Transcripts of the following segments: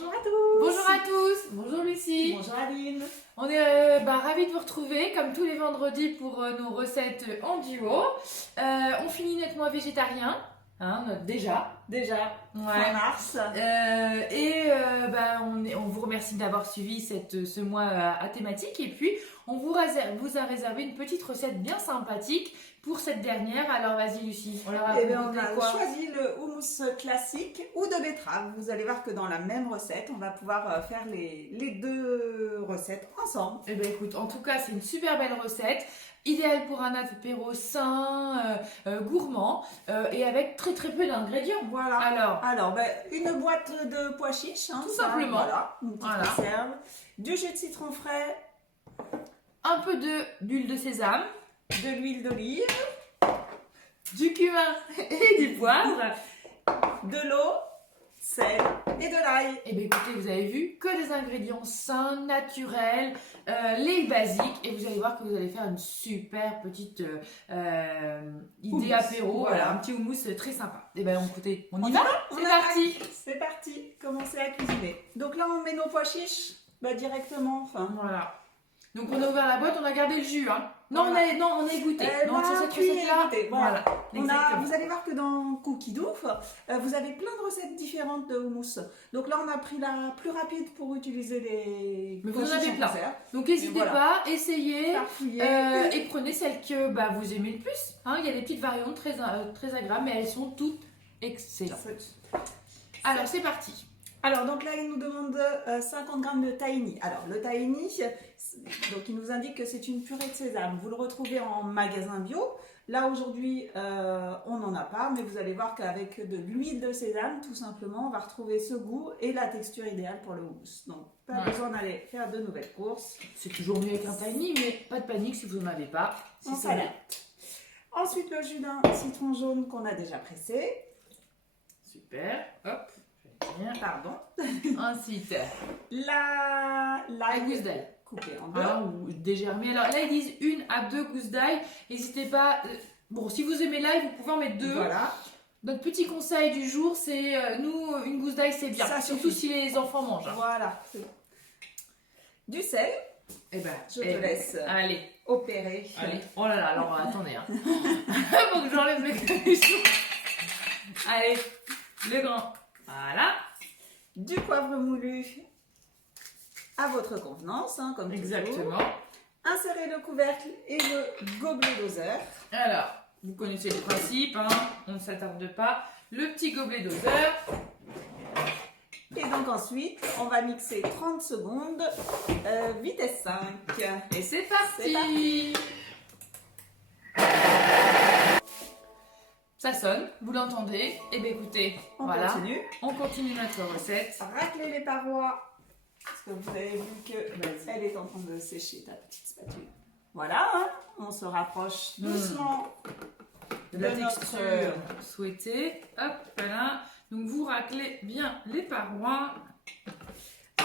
Bonjour à tous. Bonjour à tous. Bonjour Lucie. Bonjour Aline. On est ravis de vous retrouver comme tous les vendredis pour nos recettes en duo. On finit notre mois végétarien, hein, déjà. Fin mars. On vous remercie d'avoir suivi ce mois à thématique et puis on vous a réservé une petite recette bien sympathique pour cette dernière. Alors vas-y Lucie, On a choisi le houmous classique ou de betterave. Vous allez voir que dans la même recette, on va pouvoir faire les deux recettes ensemble. Eh bien écoute, en tout cas c'est une super belle recette. Idéal pour un apéro sain, gourmand et avec très peu d'ingrédients. Voilà. Alors une boîte de pois chiches. Hein, tout simplement. Voilà, une petite conserve. Du jus de citron frais. Un peu d'huile de sésame. De l'huile d'olive. Du cumin et du poivre. De l'eau. Sel et de l'ail. Et bien écoutez, vous avez vu que des ingrédients sains, naturels, les basiques, et vous allez voir que vous allez faire une super petite idée apéro, voilà, un petit houmous très sympa. Et bien écoutez, on y va. C'est parti. C'est parti, commencez à cuisiner. Donc là on met nos pois chiches directement. Voilà. Donc on a ouvert la boîte, on a gardé le jus. Hein. Non, voilà. on a égoutté. Donc sur cette recette-là, voilà. Vous allez voir que dans Cookie Douf, vous avez plein de recettes différentes de houmous. Donc là on a pris la plus rapide pour utiliser les. Mais vous en avez plein. Donc n'hésitez pas, essayez et prenez celle que vous aimez le plus. Hein, il y a des petites variantes très agréables, mais elles sont toutes excellentes. Alors c'est parti. Alors, donc là, il nous demande 50 g de tahini. Alors, le tahini, donc il nous indique que c'est une purée de sésame. Vous le retrouvez en magasin bio. Là, aujourd'hui, on n'en a pas, mais vous allez voir qu'avec de l'huile de sésame, tout simplement, on va retrouver ce goût et la texture idéale pour le houmous. Donc, pas besoin d'aller faire de nouvelles courses. C'est toujours mieux avec un tahini, mais pas de panique si vous n'en avez pas. En salade. Ensuite, le jus d'un citron jaune qu'on a déjà pressé. Super. Hop. Pardon. Ensuite, la gousse d'ail coupée en deux. Ou dégermée. Alors là, ils disent 1 à 2 gousses d'ail. N'hésitez pas. Bon, si vous aimez l'ail, vous pouvez en mettre 2. Voilà. Notre petit conseil du jour, c'est nous, une gousse d'ail, c'est bien. Ça surtout si les enfants mangent. Voilà. Du sel. Je te laisse opérer. Allez. Oh là là, alors attendez. Hein. Faut que j'enlève mes capuchons. Allez, le grand. Voilà. Du poivre moulu à votre convenance, hein, comme exactement. Toujours. Insérez le couvercle et le gobelet doseur. Alors, vous connaissez le principe, hein, on ne s'attarde pas. Le petit gobelet doseur. Et donc ensuite, on va mixer 30 secondes, vitesse 5. Et c'est parti. Ça sonne, vous l'entendez. Et bien écoutez, on continue notre recette. Raclez les parois, parce que vous avez vu qu'elle est en train de sécher, ta petite spatule. Voilà, hein, on se rapproche doucement de la texture souhaitée. Hop, voilà. Donc vous raclez bien les parois.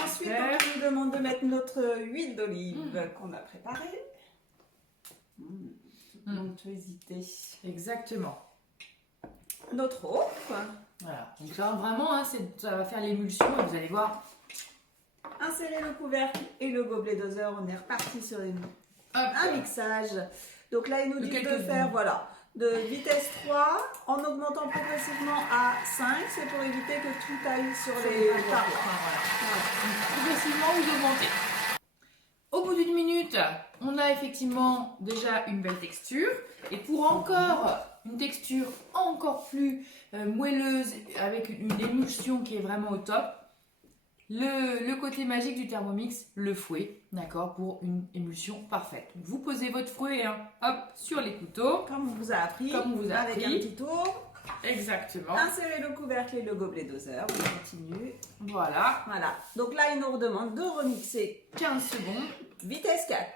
Ensuite, on nous demande de mettre notre huile d'olive qu'on a préparée. L'onctuosité. Exactement. Notre eau. Voilà. Donc là, vraiment, hein, ça va faire l'émulsion et vous allez voir. Insérez le couvercle et le gobelet doseur. On est reparti sur un mixage. Donc là, il nous dit de faire de vitesse 3 en augmentant progressivement à 5. C'est pour éviter que tout aille sur les parois. Progressivement, vous augmentez. Au bout d'une minute, on a effectivement déjà une belle texture. Et pour encore une texture encore plus moelleuse, avec une émulsion qui est vraiment au top, le côté magique du Thermomix, le fouet, d'accord, pour une émulsion parfaite. Donc vous posez votre fouet sur les couteaux. Comme on vous a appris. Avec un petit tour. Exactement. Insérez le couvercle et le gobelet doseur. On continue. Voilà. Donc là, il nous redemande de remixer 15 secondes. Vitesse 4. Donc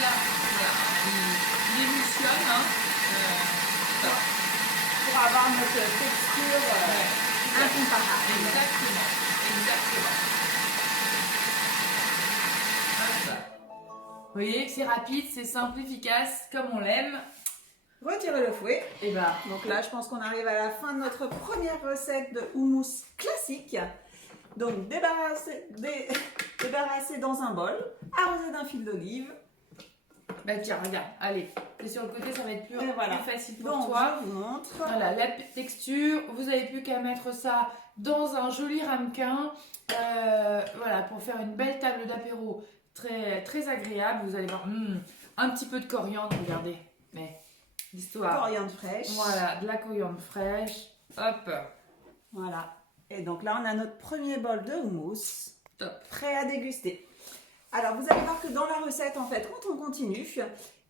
là, il émulsionne pour avoir notre texture incomparable. Exactement. Vous voyez que c'est rapide, c'est simple, efficace, comme on l'aime. Retirez le fouet. Et bah, Donc là, je pense qu'on arrive à la fin de notre première recette de houmous classique. Donc débarrasser dans un bol, arroser d'un fil d'olive. bah tiens, regarde, allez, c'est sur le côté, ça va être plus, Et voilà. plus facile pour Donc toi. je vous montre. Voilà, la texture, vous n'avez plus qu'à mettre ça dans un joli ramequin, voilà, pour faire une belle table d'apéro très, très agréable. Vous allez voir, un petit peu de coriandre, regardez, mais l'histoire. Coriandre fraîche. Voilà, de la coriandre fraîche, hop, Voilà. Et donc là, on a notre premier bol de houmous. top. Prêt à déguster. Alors, vous allez voir que dans la recette, en fait, quand on continue,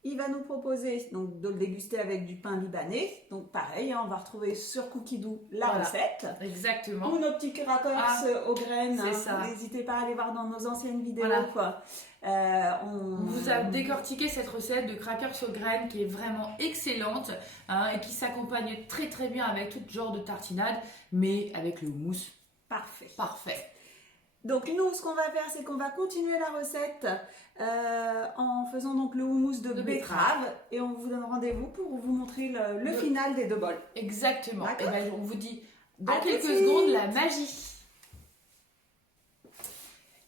il va nous proposer donc, de le déguster avec du pain libanais. Donc, pareil, on va retrouver sur Cookidoo la Voilà. recette. Exactement. Ou nos petits crackers aux graines. c'est ça. N'hésitez pas à aller voir dans nos anciennes vidéos. Voilà. Quoi. On vous a décortiqué cette recette de crackers aux graines qui est vraiment excellente et qui s'accompagne très très bien avec tout genre de tartinade, mais avec le houmous, Parfait. parfait. Donc nous, ce qu'on va faire, c'est qu'on va continuer la recette en faisant donc le houmous de betterave et on vous donne rendez-vous pour vous montrer le final des deux bols. Exactement. Et D'accord. ben, on vous dit dans À tout de quelques suite. secondes la magie.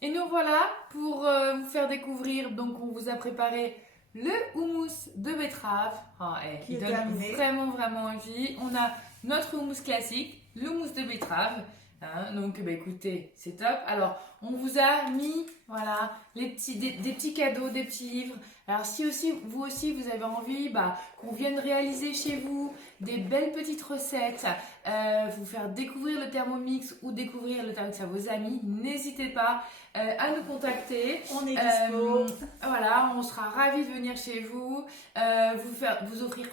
Et nous voilà pour vous faire découvrir. Donc on vous a préparé le houmous de betterave. Qui Il est donne terminé. vraiment vraiment envie. On a notre houmous classique, le houmous de betterave. Donc bah, écoutez, c'est top. Alors on vous a mis voilà des petits cadeaux, des petits livres. Alors si aussi vous avez envie qu'on vienne réaliser chez vous des belles petites recettes, vous faire découvrir le Thermomix ou découvrir le Thermomix à vos amis, n'hésitez pas à nous contacter. On est dispo. Voilà, on sera ravis de venir chez vous, vous offrir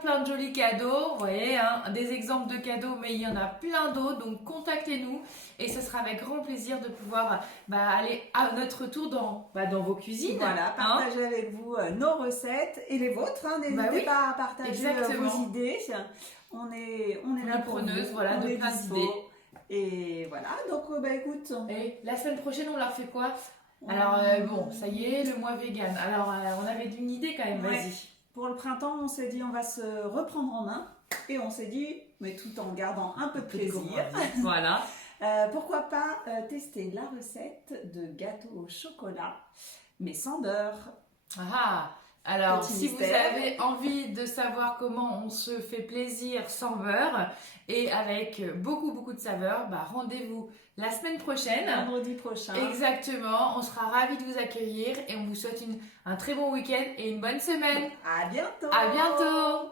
plein de jolis cadeaux. Vous voyez, des exemples de cadeaux, mais il y en a plein d'autres. Donc contactez-nous et ce sera avec grand plaisir de pouvoir aller à notre tour dans vos cuisines. Voilà, partager avec vous nos recettes et les vôtres. N'hésitez oui, pas à partager exactement. vos idées. On est là pour preneuse, vous. voilà, On de est plein dispo. d'idées. Et voilà, donc écoute. Et la semaine prochaine, on leur fait quoi? Alors bon, ça y est, le mois vegan. Alors on avait une idée quand même, Ouais. vas-y. Pour le printemps, on s'est dit on va se reprendre en main. Et on s'est dit, mais tout en gardant un peu de plaisir, Voilà. pourquoi pas tester la recette de gâteau au chocolat, mais sans beurre. Alors, Petit si mystère. vous avez envie de savoir comment on se fait plaisir sans beurre et avec beaucoup de saveurs, rendez-vous la semaine prochaine. Vendredi prochain. Exactement, on sera ravis de vous accueillir et on vous souhaite un très bon week-end et une bonne semaine. À bientôt. À bientôt.